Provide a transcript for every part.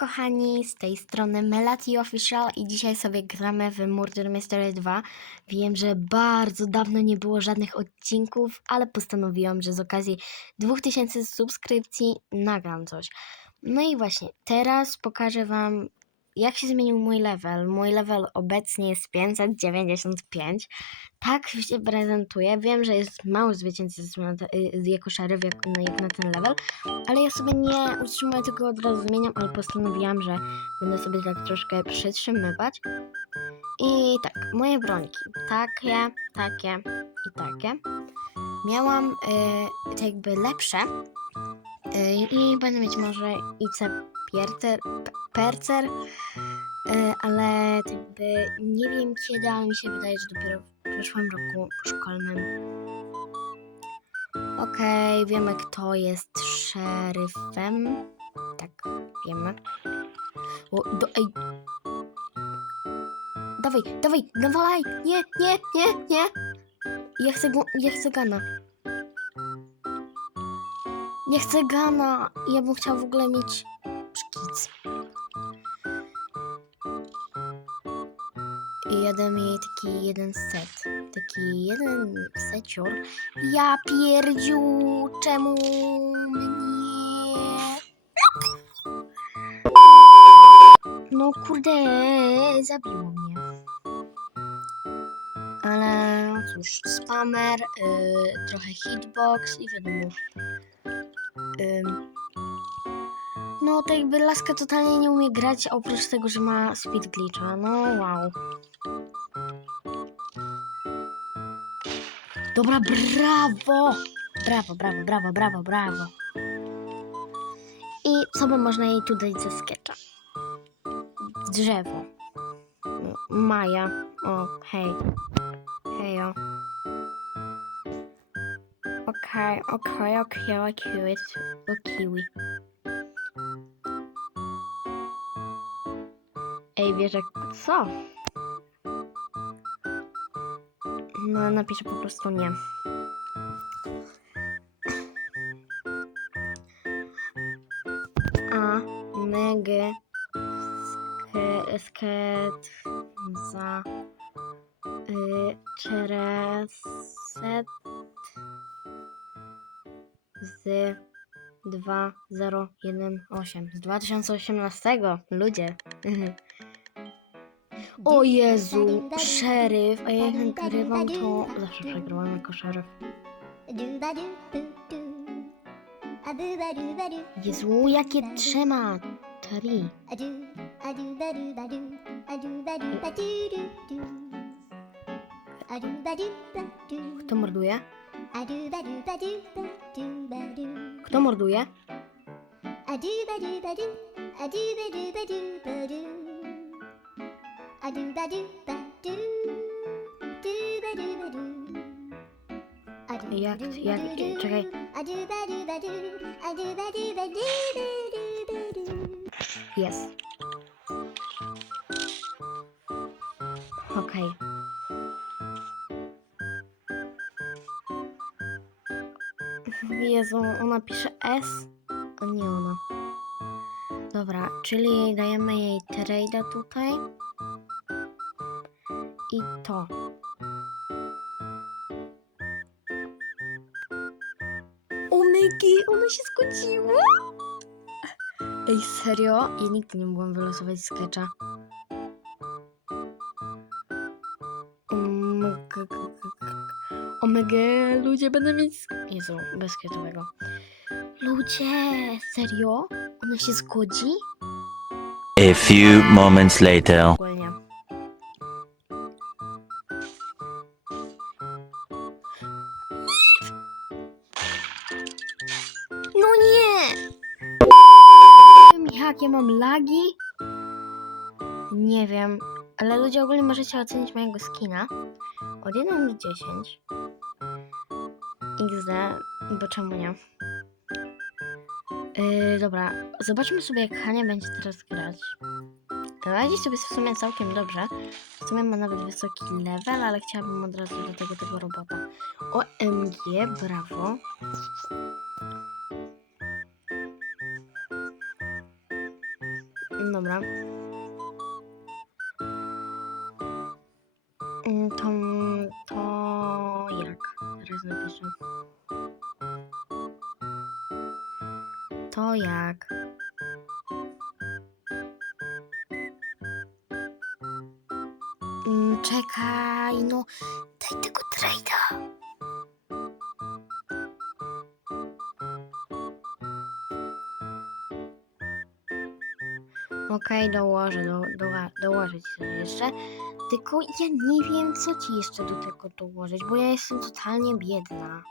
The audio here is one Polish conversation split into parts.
kochani, z tej strony Melati Official i dzisiaj sobie gramy w Murder Mystery 2. Wiem, że bardzo dawno nie było żadnych odcinków, ale postanowiłam, że z okazji 2000 subskrypcji nagram coś. No i właśnie, teraz pokażę wam jak się zmienił mój level. Mój level obecnie jest 595. Tak się prezentuje. Wiem, że jest mało zwycięzców jako szeryf jak, no, jak na ten level, ale ja sobie nie utrzymuję tego od razu zmieniam, ale postanowiłam, że będę sobie tak troszkę przytrzymywać. I tak, moje brońki. Takie, takie i takie. Miałam y, te jakby lepsze. Y, I będę mieć może IC Piercer, P- Percer, y, ale jakby nie wiem kiedy, ale mi się wydaje, że dopiero w przyszłym roku szkolnym. Okej, wiemy kto jest szeryfem. Tak, wiemy. O, do, ej. Dawaj, dawaj, dawaj! Nie, nie, nie, nie! Ja chcę, ja chcę Gana. Nie chcę Gana! Ja bym chciał w ogóle mieć szkic. I jadę mi taki jeden set. Taki jeden secior. Ja pierdziu, czemu mnie? No kurde, zabiło mnie. Ale no cóż, spammer, y, trochę hitbox i wiadomo. Ym, no to jakby laska totalnie nie umie grać, oprócz tego, że ma speed glitcha. No wow. Dobra, brawo! Brawo, brawo, brawo, brawo, brawo. I by można jej tu dać ze sketcha? Drzewo. Maja. O, hej. Hejo. Okej, okej, okej, okej, kiwi. Ej, wiesz. Co? No, napiszę po prostu nie. A, sk- sket, za, y, czereset, z 2018. Z 2018, ludzie. O Jezu, szeryf, a ja jak nagrywam, to zawsze przegrywam jako szeryf. Jezu, jakie trzyma? Tari. Kto morduje? Kto morduje? Jak, jak, czekaj. Jest. Okej. Jezu, ona pisze S, a nie ona. Dobra, czyli dajemy jej trade'a tutaj. To. Omygi, ona się zgodziła? Ej, serio? Ja nigdy nie mogłam wylosować sketcha. Omega, ludzie będą mieć... Jezu, bez kwiatowego. Ludzie, serio? Ona się zgodzi? A few moments later. Mam lagi? Nie wiem, ale ludzie ogólnie możecie ocenić mojego skina od 1 do 10. XD, bo czemu nie? Yy, dobra, zobaczmy sobie jak Hania będzie teraz grać. Radzi sobie w sumie całkiem dobrze. W sumie ma nawet wysoki level, ale chciałabym od razu do tego tego robota. OMG, brawo. Dobra. Mm, To, to jak? Teraz napiszę. To jak? Mm, Czekaj, no Okej, dołożę, do, doła- dołożę ci jeszcze. Tylko ja nie wiem, co ci jeszcze do tego dołożyć, bo ja jestem totalnie biedna.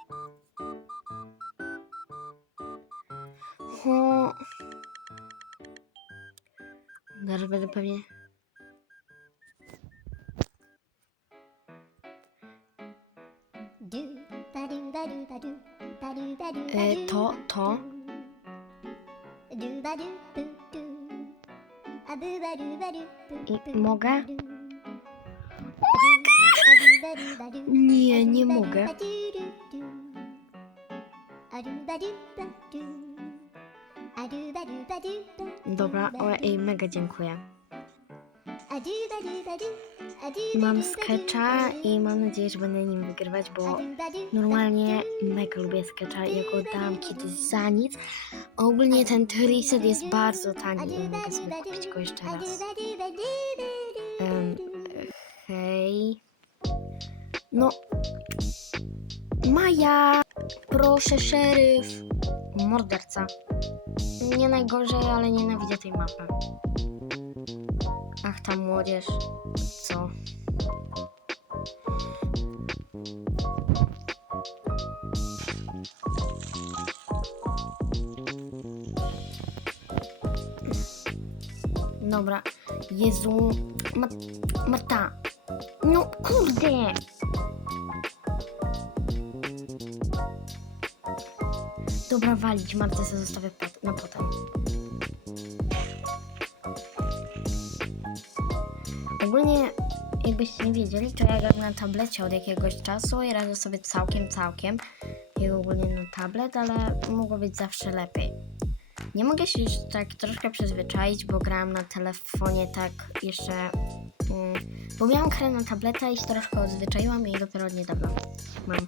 O... Teraz będę pewnie... I mogę? Nie, nie mogę. Dobra, o, ej, mega dziękuję. Mam sketcha i mam nadzieję, że będę nim wygrywać, bo normalnie mega lubię sketcha i go dałam kiedyś za nic. Ogólnie ten reset jest bardzo tani i mogę sobie kupić go jeszcze raz. Em, hej. No. Maja! Proszę, szeryf! Morderca. Nie najgorzej, ale nienawidzę tej mapy. Ach, ta młodzież. Co? Dobra. Jezu. Ma Marta. No kurde. Dobra, walić. Martę zostawię na potem. Ogólnie, jakbyście nie wiedzieli, to ja gram na tablecie od jakiegoś czasu i radzę sobie całkiem, całkiem. I ogólnie na tablet, ale mogło być zawsze lepiej. Nie mogę się już tak troszkę przyzwyczaić, bo grałam na telefonie tak jeszcze. Mm, bo miałam grę na tableta i się troszkę odzwyczaiłam i dopiero od niedawno mam.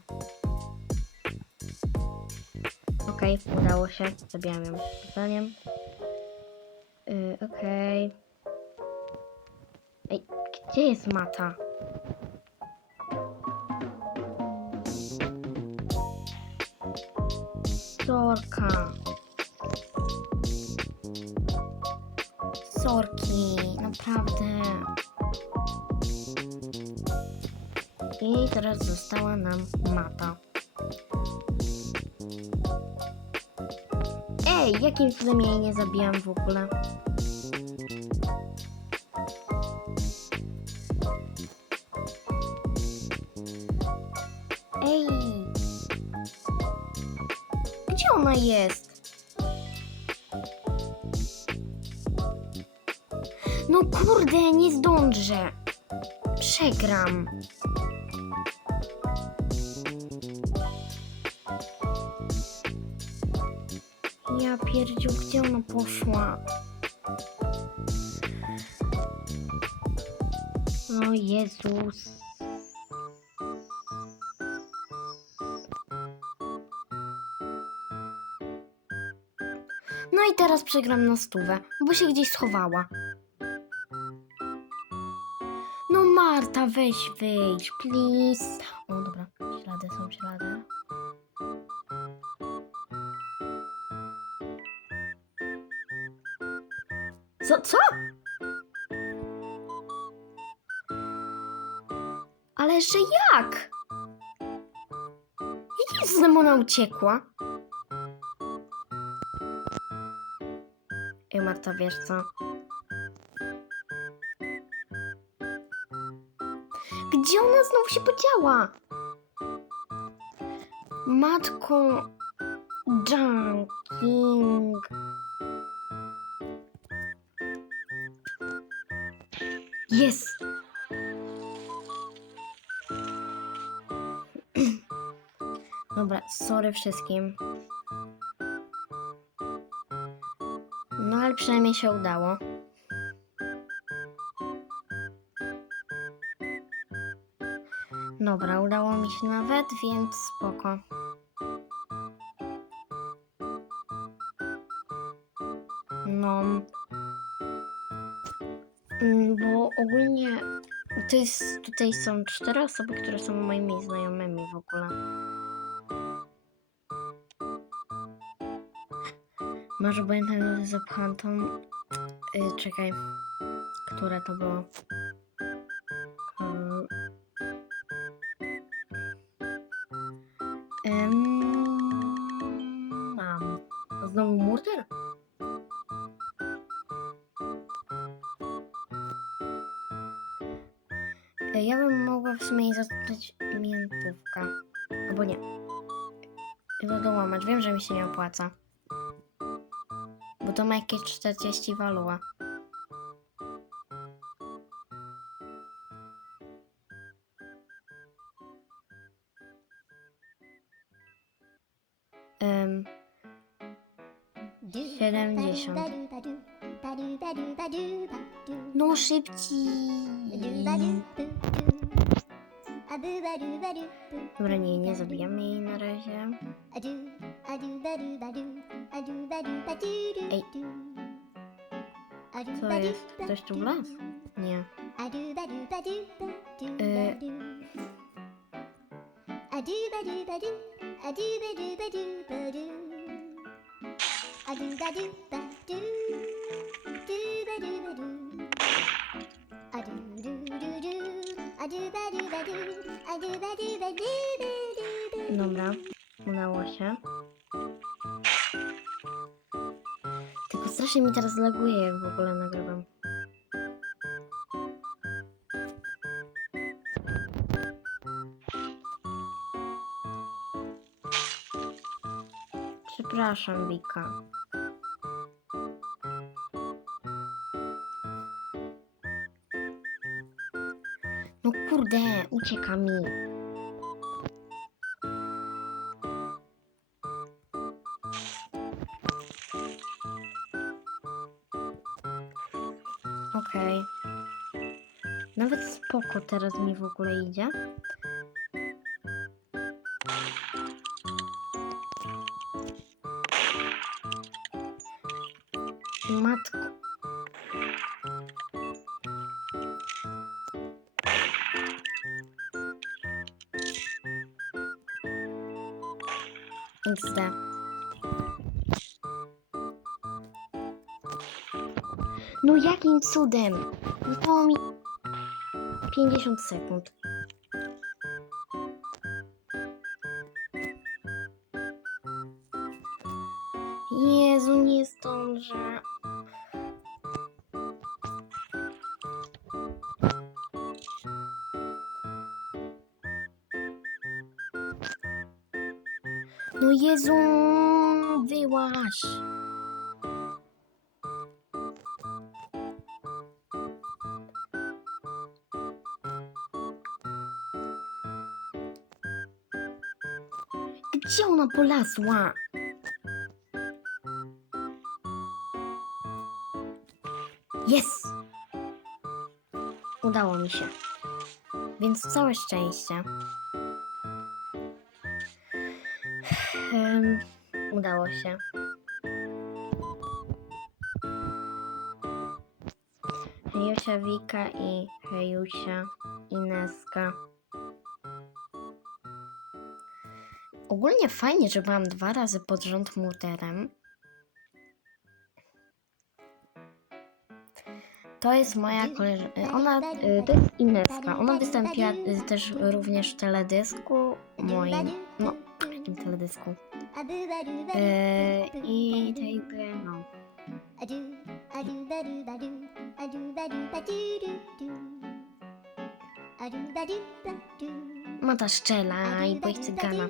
Okej, udało się. Zabijam ją pytaniem. Yy, Okej. Ej, gdzie jest mata? Sorka. Sorki, naprawdę. I teraz została nam mata. Ej, jakim cudem jej nie zabijam w ogóle? Gdzie ona jest? No kurde, nie zdążę. Przegram. Ja pierdziu, gdzie ona poszła? O Jezus. Teraz przegram na stówę, bo się gdzieś schowała. No Marta, weź wyjdź, please. O dobra, ślady są ślady. Co, co? Ale że jak? Jakim cudem ona uciekła? Ej, Marta, wiesz co? Gdzie ona znowu się podziała? Matko... Junking... Jest! Dobra, sorry wszystkim. No ale przynajmniej się udało. Dobra, udało mi się nawet, więc spoko. No. Mm, bo ogólnie to jest, tutaj są cztery osoby, które są moimi znajomymi w ogóle. Może pamiętam zapchantą. Yy, czekaj. Które to było? Em, mam. Znowu murder? E, Ja bym mogła w sumie zostać miętówka. Albo nie. Dołamać. Wiem, że mi się nie opłaca. Bo to ma jakieś 40 walua. Um, 70. No szybciej. Dobra, nie, nie zabijamy jej na razie. Ej. Co jest? Ktoś tu wlazł? Nie. Y. Dobra, udało się. Strasznie mi teraz laguje, jak w ogóle nagrywam. Przepraszam, Wika. No kurde, ucieka mi. Spoko teraz mi w ogóle idzie. Matko. XD. No jakim cudem? Zostało mi 50 sekund. Jezu, nie zdążę. No Jezu, wyłaś. Ona polazła? Jest! Udało mi się. Więc całe szczęście. Udało się. Hejusia Wika i Hejusia Ineska. Ogólnie fajnie, że byłam dwa razy pod rząd murderem. To jest moja koleżanka. Ona, y, to jest Ineska. Ona wystąpiła y, też również w teledysku moim. No, jakim teledysku? E, I tej gry, no. Mata szczela i boj cygana.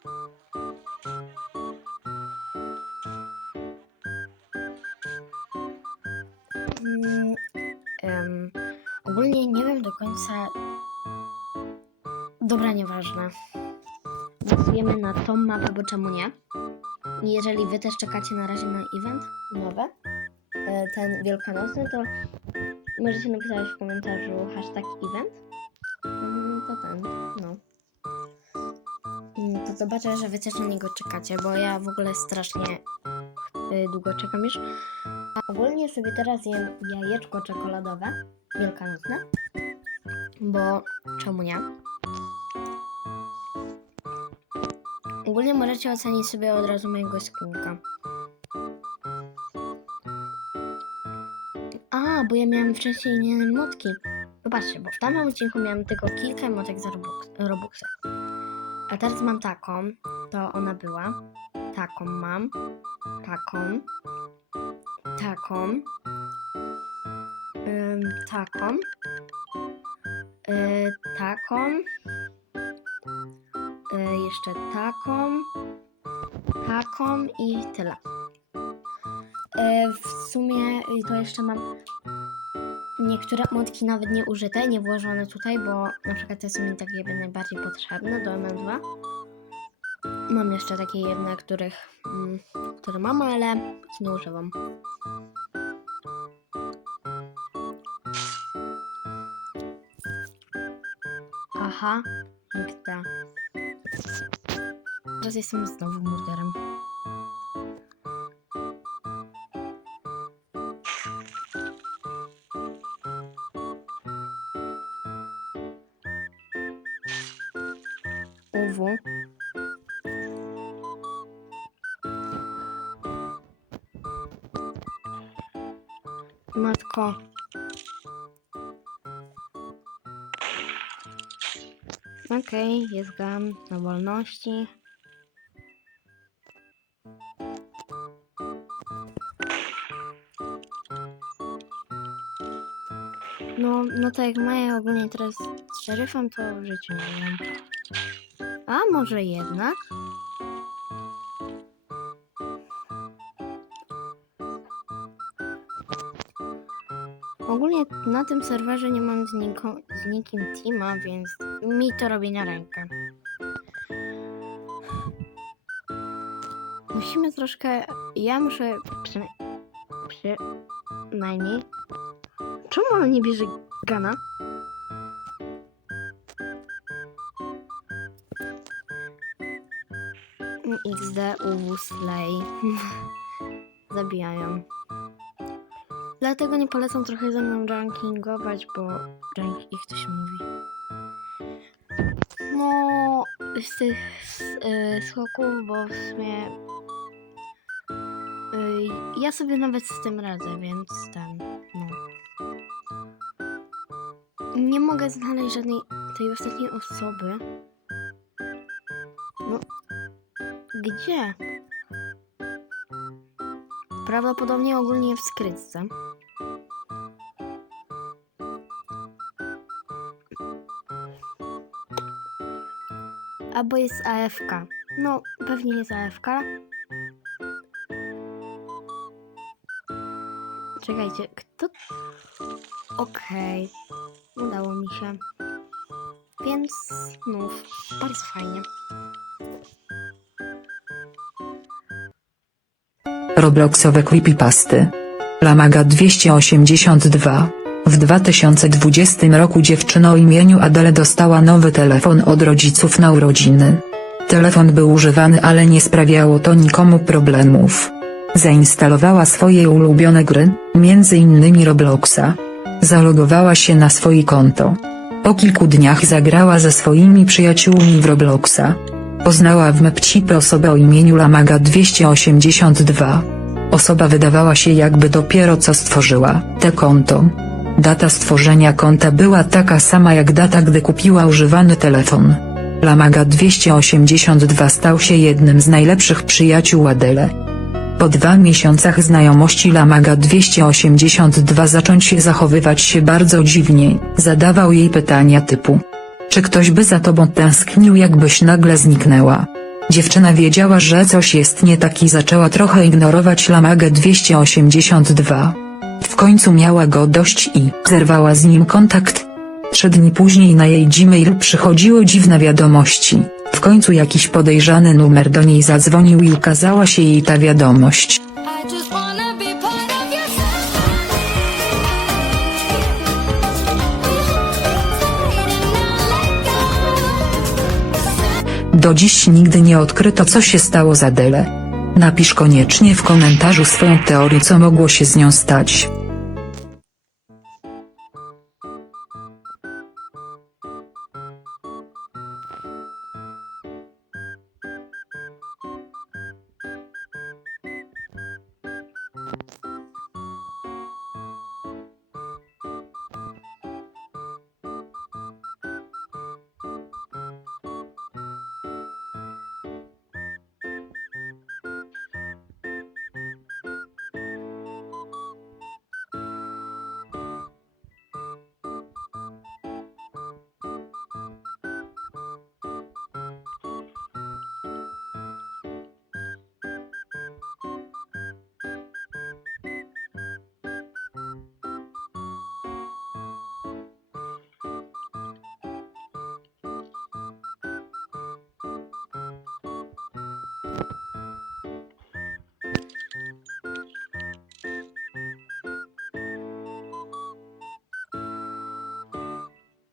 końca. Dobra, nieważne. Głosujemy na tą mapę, bo czemu nie? Jeżeli wy też czekacie na razie na event nowy, e, ten wielkanocny, to możecie napisać w komentarzu hashtag event. Mm, To ten, no. Mm, To zobaczę, że wy też na niego czekacie, bo ja w ogóle strasznie y, długo czekam już. Ogólnie sobie teraz jem jajeczko czekoladowe, wielkanocne, bo czemu nie? Ogólnie możecie ocenić sobie od razu mojego skrzynka. A, bo ja miałem wcześniej nie emotki. Zobaczcie, bo w tamtym odcinku miałem tylko kilka emotek z Robux, Robuxa. A teraz mam taką, to ona była. Taką mam. Taką. Taką. Ym, taką. Y, taką. Y, jeszcze taką. Taką i tyle. Y, w sumie to jeszcze mam niektóre motki nawet nie użyte, nie włożone tutaj, bo na przykład te są mi takie najbardziej potrzebne do MM2. Mam jeszcze takie jedne, których, mm, które mam, ale nie używam. Aha, nigdy. Teraz jestem znowu murderem. UW. Matko. Okej, jest gam na wolności. No, no to jak Maja ogólnie teraz z szeryfem, to w życiu nie wiem. A może jednak? Na tym serwerze nie mam z, niko, z nikim teama, więc mi to robi na rękę. Musimy troszkę. Ja muszę. Przyna... Przynajmniej. Czemu on nie bierze gana? XD UW Slay. Zabijają. Dlatego nie polecam trochę ze mną rankingować, bo rank, jak to się mówi. No, z tych z, y, skoków, bo w sumie y, ja sobie nawet z tym radzę, więc ten, no. Nie mogę znaleźć żadnej tej ostatniej osoby. No, gdzie? Prawdopodobnie ogólnie w skrytce. Albo jest AFK. No, pewnie jest AFK. Czekajcie, kto... Okej, udało mi się. Więc znów, bardzo fajnie. Robloxowe creepypasty. Lamaga 282. W 2020 roku dziewczyna o imieniu Adele dostała nowy telefon od rodziców na urodziny. Telefon był używany ale nie sprawiało to nikomu problemów. Zainstalowała swoje ulubione gry, innymi Robloxa. Zalogowała się na swoje konto. Po kilku dniach zagrała ze swoimi przyjaciółmi w Robloxa. Poznała w Mepcipy osobę o imieniu Lamaga 282. Osoba wydawała się jakby dopiero co stworzyła te konto. Data stworzenia konta była taka sama jak data gdy kupiła używany telefon. Lamaga 282 stał się jednym z najlepszych przyjaciół Adele. Po dwa miesiącach znajomości Lamaga 282 zacząć się zachowywać się bardzo dziwnie, zadawał jej pytania typu czy ktoś by za tobą tęsknił jakbyś nagle zniknęła? Dziewczyna wiedziała, że coś jest nie tak i zaczęła trochę ignorować Lamagę 282. W końcu miała go dość i zerwała z nim kontakt. Trzy dni później na jej Gmail przychodziły dziwne wiadomości. W końcu jakiś podejrzany numer do niej zadzwonił i ukazała się jej ta wiadomość. Do dziś nigdy nie odkryto co się stało z Adele. Napisz koniecznie w komentarzu swoją teorię co mogło się z nią stać.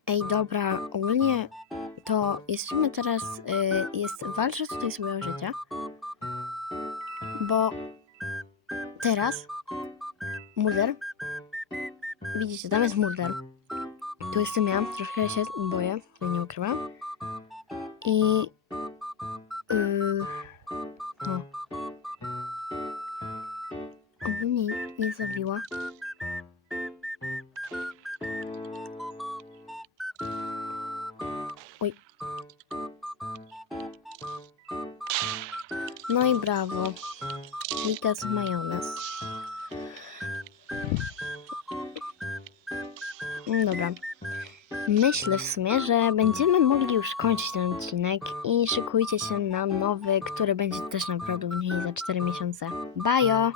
Ej, dobra, ogólnie to jesteśmy teraz, y, jest, walczę tutaj sobie o życie, bo teraz murder, widzicie, tam jest murder, tu jestem ja, troszkę się boję, nie ukrywam. I yy, no, oby mnie nie zabiła. No i brawo. Witas majonez. Dobra. Myślę w sumie, że będziemy mogli już kończyć ten odcinek i szykujcie się na nowy, który będzie też naprawdę mniej za 4 miesiące. Bajo!